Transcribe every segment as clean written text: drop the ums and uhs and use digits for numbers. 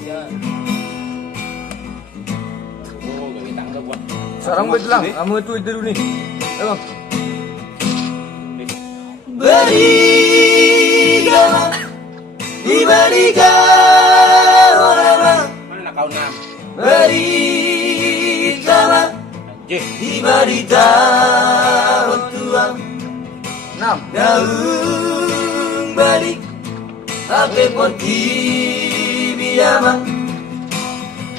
Ya. Oh, gak tangga buat. Sekarang bilang, kamu itu dulu nih. Ayo. Berikanlah diberikan Mana kau nam? berikanlah Anjir. diberikan Tuhan 6. daun balik ape poti biyama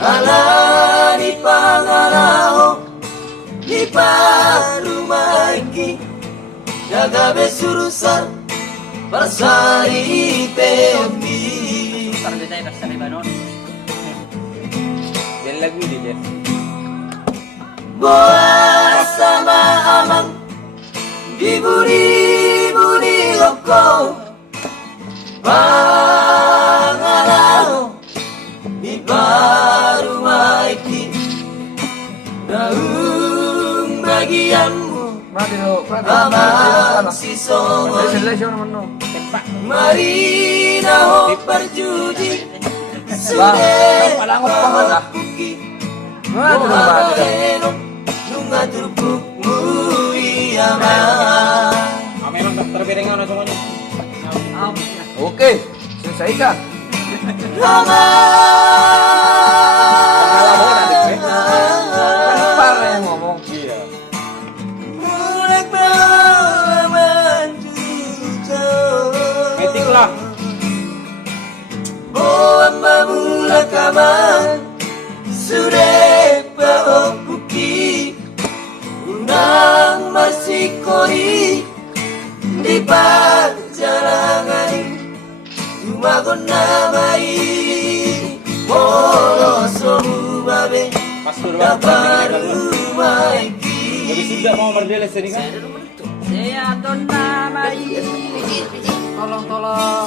ala di pangaraho di parumaiki jaga besurusan pasari peondi Para di tayo sa Lebanon. Yan lagu ini dia. boa sama amang diburi-buri loko pangalao di parumaiki daun bagianmu Mati lo, amang si songo Selection naman no. Tempak. marina ho perjudi Bang, sude palangok pa man ah. kuki Mga ito na ba? nunga turpuk muyama Memang dokter piringan na semuanya. Oke, selesaikan. Kan parah yang ngomong. Iya. Mulak balaman juta Metik lah. Boamba mulak aman Sure paopuki Unang masih kori Di pajalangan Tumagon namai Molo somu babe Pas turun. Daparu maiki Jadi sudah mau berdele sering kan? Saya Donna Mai. Tolong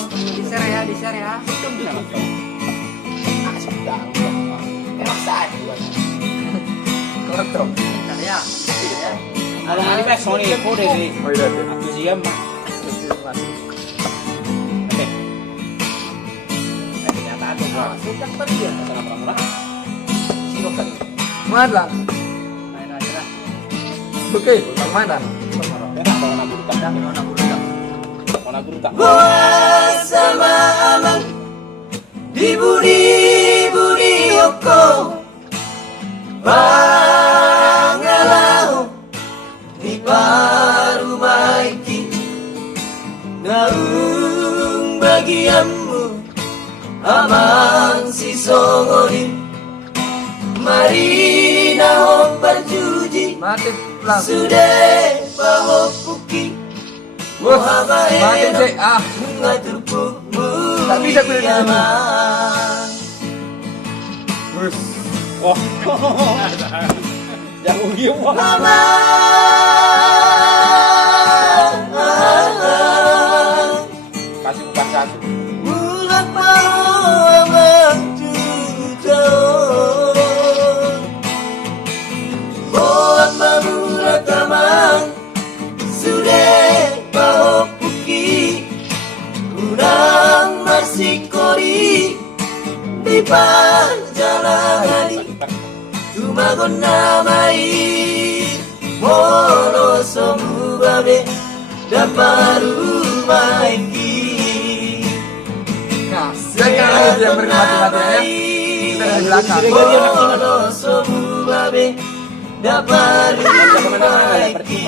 di share ya. Keletrum. Bentar ya. Kalau ini mah Sony kode sih. Oh iya. Aku siam mah. Oke. Kenyataan tuh gua. Sudah pergi ya. Masalah murah-murah. Sino kan? Mana? Main aja lah. Oke, mana? Ya tak mau nabur tak. Udah nona budak. Mau nabur tak. Boa sama aman Diburi-buri oko Pangalau Di parumaiki Naung bagianmu Amang si songori Marina ho perjuji Mati lang. Sude pahopuki Bos, mati cek. Ah, Tak bisa gue ini. bos. Oh. Jangan gium. Mama Kasih upah satu. Bulan mau menjujur Buat mamulat kamang Sudah bawa puki Unang masih kori Di perjalanan Tumagon namai Molo somu babe Daparu maiki Nah, jangan yang bermati-matian ya. Kita dari belakang. Molo somu babe Daparu maiki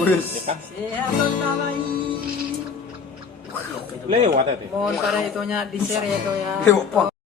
Wis. Saya Donna Mai. Lewat tadi. Mohon pada itunya di share ya itu ya. Lewat, Pak.